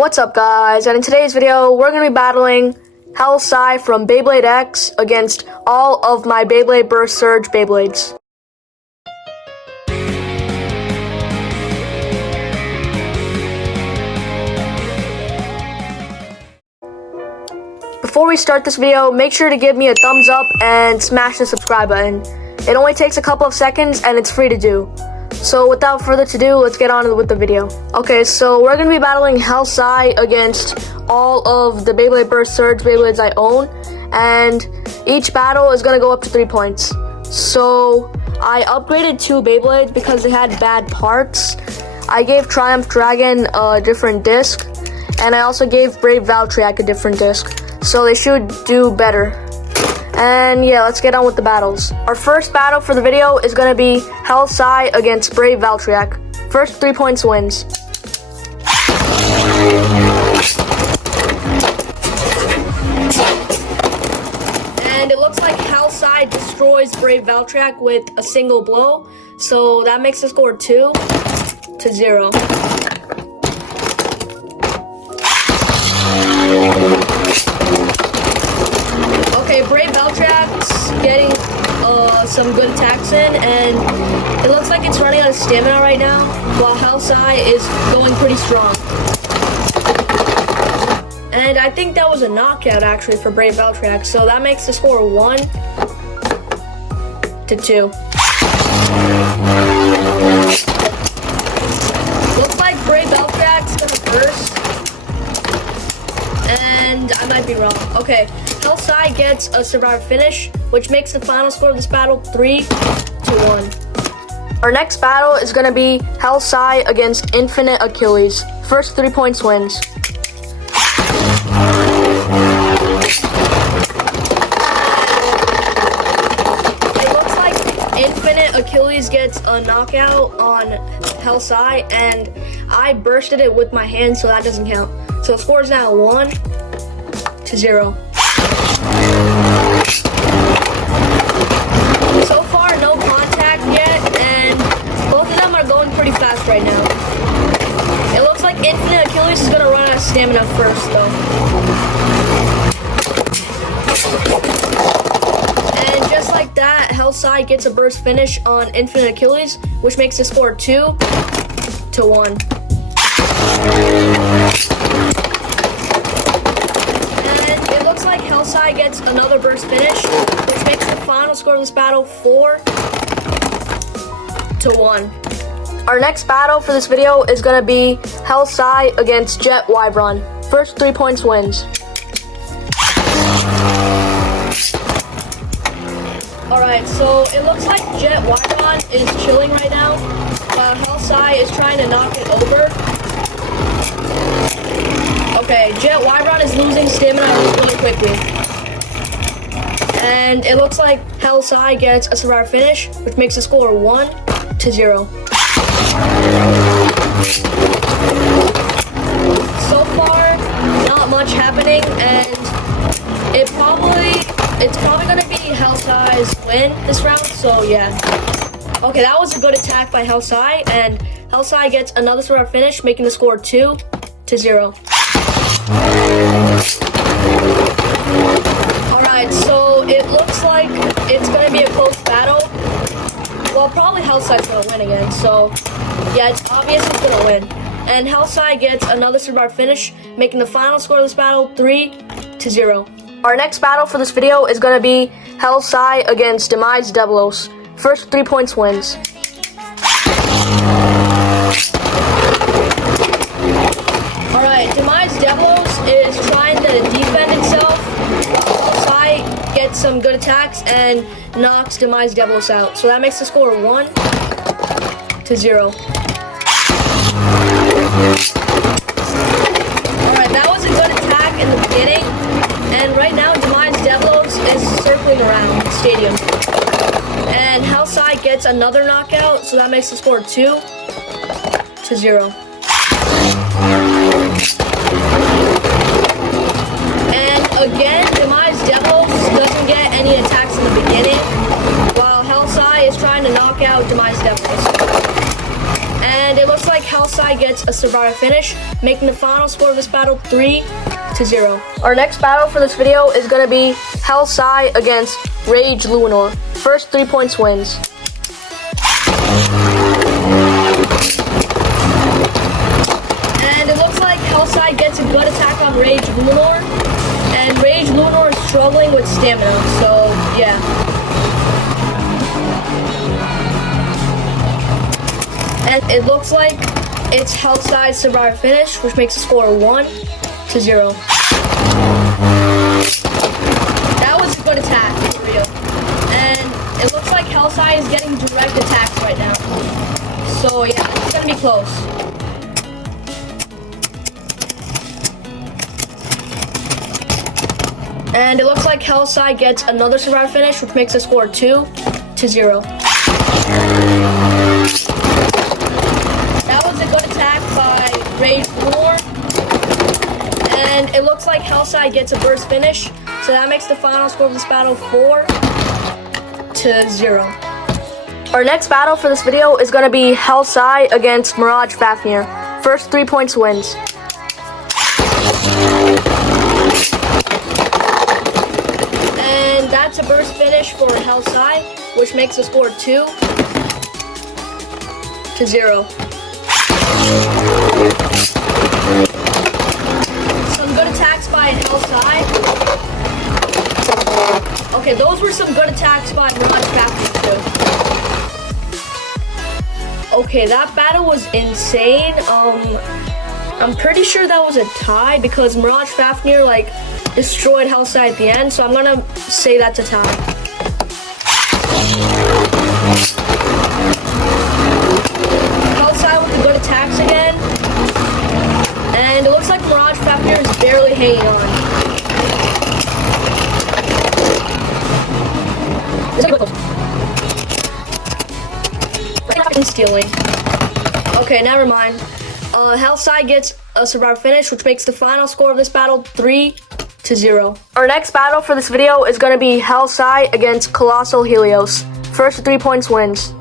What's up guys, and in today's video we're going to be battling Scythe from beybladex against all of my beybladeburstsurge Beyblades. Before we start this video, make sure to give me a thumbs up and smash the subscribe button. It only takes a couple of seconds and it's free to do. So without further ado, let's get on with the video. Okay, so we're going to be battling Scythe against all of the beybladeburstsurge Beyblades I own, and each battle is going to go up to 3 points. So I upgraded 2 Beyblades because they had bad parts. I gave Triumph Dragon a different disc, and I also gave Brave Valtryek a different disc, so they should do better. And yeah, let's get on with the battles. Our first battle for the video is going to be Scythe against Brave Valtryek. First 3 points wins. And it looks like Scythe destroys Brave Valtryek with a single blow, so that makes the score 2-0. Okay, Brave Valtryek's getting some good attacks in, and it looks like it's running out of stamina right now, while Scythe is going pretty strong. And I think that was a knockout actually for Brave Valtryek, so that makes the score 1-2. Looks like Brave Valtryek's gonna burst, and I might be wrong. Okay, Scythe gets a survivor finish, which makes the final score of this battle 3-1. Our next battle is going to be Scythe against Infinite Achilles. First 3 points wins. It looks like Infinite Achilles gets a knockout on Scythe, and I bursted it with my hand, so that doesn't count. So the score is now 1-0. So far, no contact yet, and both of them are going pretty fast right now. It looks like Infinite Achilles is going to run out of stamina first, though. And just like that, Scythe gets a burst finish on Infinite Achilles, which makes the score 2-1. Scythe gets another burst finish, which makes the final score of this battle 4-1. Our next battle for this video is going to be Scythe against Jet Wyvern. First 3 points wins. Alright, so it looks like Jet Wyvern is chilling right now, while Scythe is trying to knock it over. Okay, Jet Wyvern is losing stamina really quickly. And it looks like Scythe gets a survivor finish, which makes the score 1-0. So far, not much happening, and it's probably gonna be Scythe's win this round, so yeah. Okay, that was a good attack by Scythe, and Scythe gets another survivor finish, making the score 2-0. Alright, so it looks like it's going to be a close battle. Well, probably Scythe's going to win again, so yeah, it's obvious it's going to win. And Scythe gets another survivor finish, making the final score of this battle 3-0. Our next battle for this video is going to be Scythe against beybladeburstsurge. First 3 points wins. Alright, beybladeburstsurge is trying to defend itself. Scythe gets some good attacks and knocks beybladeburstsurge out. So that makes the score 1-0. Alright, that was a good attack in the beginning. And right now, beybladeburstsurge is circling around the stadium. And Scythe gets another knockout, so that makes the score 2-0. And again, beybladeburstsurge doesn't get any attacks in the beginning, while Scythe is trying to knock out beybladeburstsurge. And it looks like Scythe gets a survivor survive finish, making the final score of this battle 3-0. Our next battle for this video is going to be Scythe against Rage Lunar. First 3 points wins. And it looks like Scythe gets a good attack on Rage Lunar, and Rage Lunar is struggling with stamina, so yeah. And it looks like it's Scythe's survive finish, which makes the score 1-0. That was a good attack, for real. And it looks like Scythe is getting direct attacks right now. So yeah, it's gonna be close. And it looks like Scythe gets another survive finish, which makes the score 2-0. That was a good attack by Rage Lunar. And it looks like Scythe gets a burst finish, so that makes the final score of this battle 4-0. Our next battle for this video is going to be Scythe against Mirage Fafnir. First 3 points wins. And that's a burst finish for Scythe, which makes the score 2-0. Some good attacks by Scythe. Okay, those were some good attacks by Mirage Fafnir too. Okay, that battle was insane. I'm pretty sure that was a tie because Mirage Fafnir destroyed Scythe at the end, so I'm gonna say that's a tie. Scythe with the good attacks again. And it looks like Mirage Fafnir is barely hanging on. Stealing. Okay, never mind. Scythe gets a survive finish, which makes the final score of this battle 3-0. Our next battle for this video is going to be Scythe against Colossal Helios. First 3 points wins.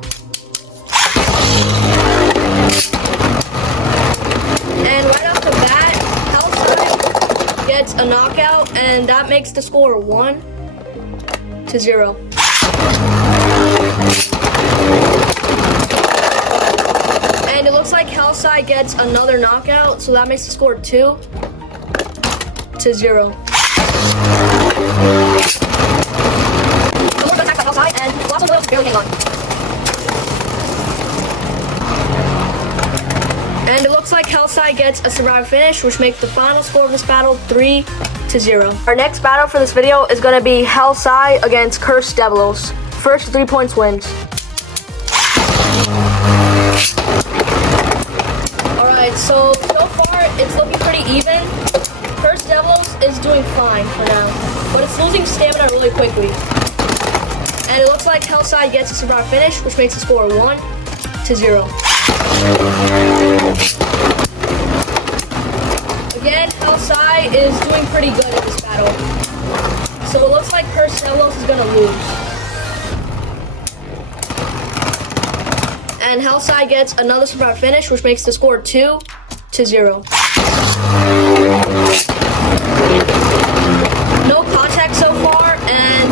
And right off the bat, Scythe gets a knockout, and that makes the score 1-0. And it looks like Scythe gets another knockout, so that makes the score 2-0. No more good attacks by Scythe, and Colossal Helios barely hang on. And it looks like Scythe gets a survive finish, which makes the final score of this battle 3-0. Our next battle for this video is going to be Scythe against Cursed Devilos. First 3 points wins. Alright, so far it's looking pretty even. Cursed Devilos is doing fine for now, but it's losing stamina really quickly. And it looks like Scythe gets a survive finish, which makes the score 1-0. Again, Scythe is doing pretty good in this battle. So it looks like Cursed Devilos is going to lose. And Scythe gets another survive finish, which makes the score 2-0. No contact so far, and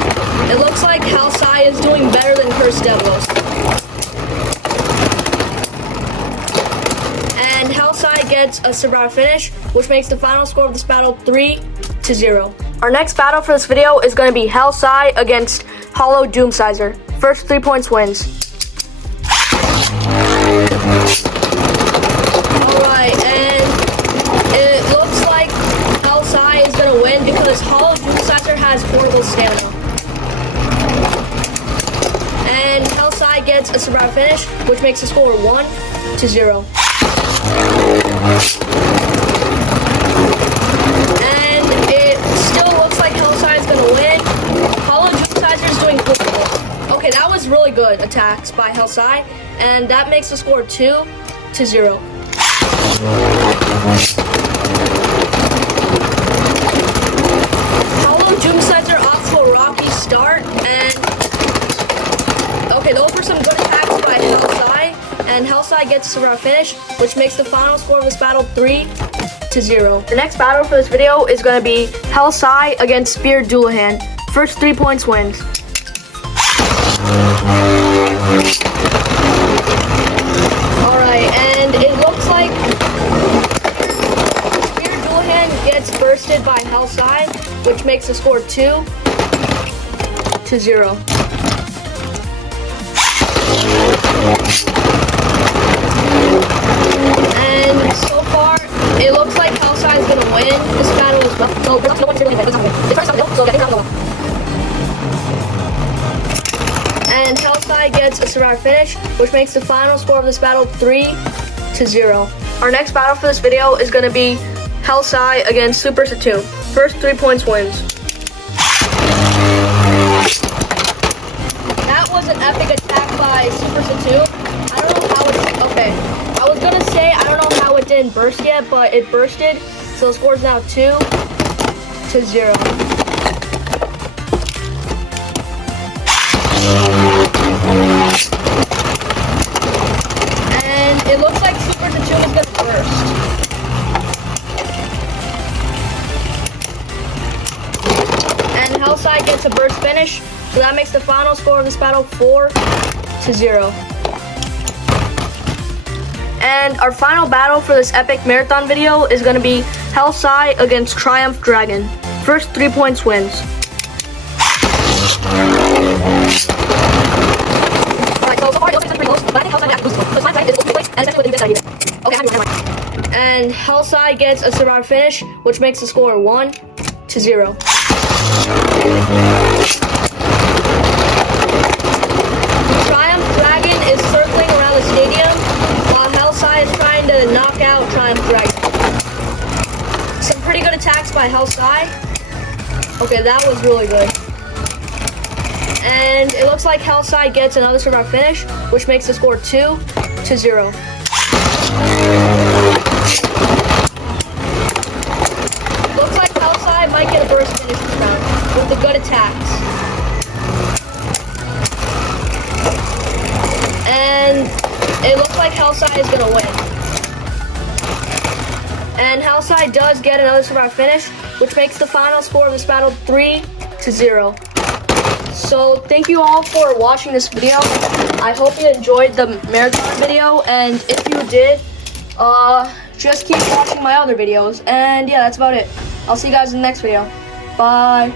it looks like Scythe is doing better than Cursed Devilos. And Scythe gets a survive finish, which makes the final score of this battle 3-0. Our next battle for this video is going to be Scythe against Hollow Doomsizer. First 3 points wins. Alright, and it looks like Scythe is going to win because Hollow Doomsizer has horrible stamina. And Scythe gets a survive finish, which makes the score 1-0. And it still looks like Scythe is going to win. Hollow Doomsizer is doing horrible. Okay, that was really good attacks by Scythe, and that makes the score 2-0. Hollow Doomsizer off to a rocky start, and okay, those were some good attacks by Scythe, and Scythe gets gets a survivor finish, which makes the final score of this battle 3-0. The next battle for this video is going to be Scythe against Spear Doulahan. First 3 points wins. Alright, and it looks like Spear Doulahan gets bursted by Scythe, which makes the score 2-0. And so far, it looks like Scythe is gonna win this battle as well. So we're not gonna win and Scythe gets a survivor finish, which makes the final score of this battle 3-0. Our next battle for this video is gonna be Scythe against Super Scythe. First 3 points wins. That was an epic attack by Super Scythe. I don't know how it, okay. I was gonna say, I don't know how it didn't burst yet, but it bursted. So the score is now 2-0. And it looks like Super Scythe is gonna burst. And Scythe gets a burst finish, so that makes the final score of this battle 4-0. And our final battle for this epic marathon video is going to be Scythe against Triumph Dragon. First 3 points wins. Alright, so far it looks like it's pretty close, but I think Scythe actually loses. So it's fine, it's close, and especially with the defense that he did. Okay, I'm right. And Scythe gets a survivor finish, which makes the score 1-0. Triumph Dragon is circling around the stadium while Scythe is trying to knock out Triumph Dragon. Some pretty good attacks by Scythe. Okay, that was really good. And it looks like Scythe gets another survivor finish, which makes the score 2-0. Looks like Scythe might get a burst finish this round with the good attacks. And it looks like Scythe is gonna win. And Scythe does get another survivor finish, which makes the final score of this battle 3-0. So thank you all for watching this video. I hope you enjoyed the marathon video, and if you did, just keep watching my other videos. And yeah, that's about it. I'll see you guys in the next video. Bye.